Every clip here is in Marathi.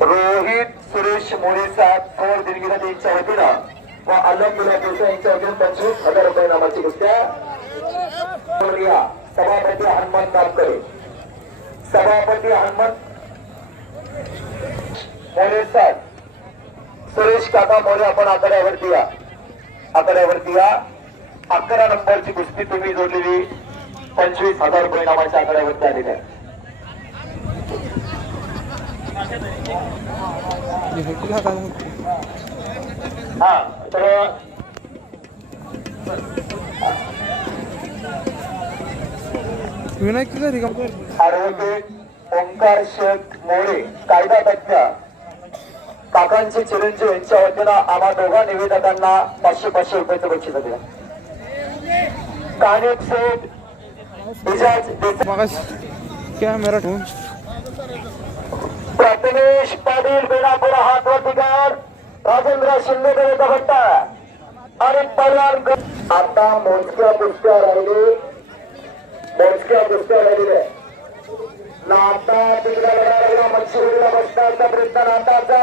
रोहित सुरेश मोरे साहेब थोर दिलगिरा यांच्या वतीनं व आलम मुला यांच्या वतीनं पंचवीस हजार रुपये नामाची कुस्त्या सभापती हनुमान नामकरे सभापती हनुमंत मोरे साहेब. सुरेश काका मोरे आपण आकड्यावरती या. आकड्यावरती या. अकरा नंबरची कुस्ती तुम्ही जोडलेली. पंचवीस हजार रुपये नामाच्या आकड्यावरती आलेली हा तर ओंकार शेठ मोरे कायदा तज्ञ काकांचे चिरंजीव यांच्या वतीनं आम्हा दोघा निवेदकांना पाचशे पाचशे रुपयाचं बक्षीस दिलं. कानिप शेठ मगाश कॅमेरा ठेवून प्रथमेश पाटील बेनापूर हात ठिकाण राजेंद्र शिंदे गणेचा भट्टा आणि पलवान आता मोजक्या कुस्त्या राहिले मोजक्या कुस्त्या राहिलेल्या. नाता तिकडे लढायला मच्छीला बसण्याचा प्रयत्न नाताचा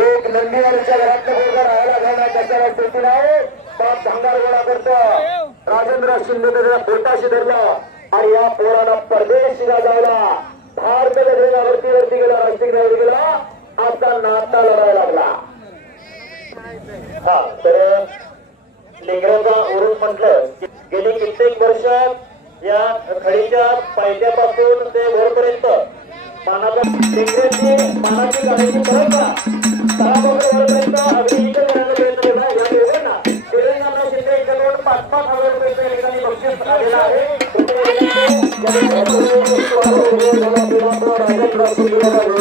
एक नंदीवालीच्या घरातलं गोळा राहायला घालणार त्याच्या स्थिती नाही पाच भंगार गोळा करतो राजेंद्र शिंदे त्याच्या पोटाशी धरला. आणि या पोराला परदेशीला जायला भारताच्या वरती वरती गेला राष्ट्रीय गेला. आता नाता लढायला लागला. हा तर लिंगराजा ओरून म्हटलं की गेली कित्येक वर्ष या खडीच्या पायथ्यापासून ते वरपर्यंत. मानाचा लिंगराची मानाची गाडीची परंपरा पाच हजार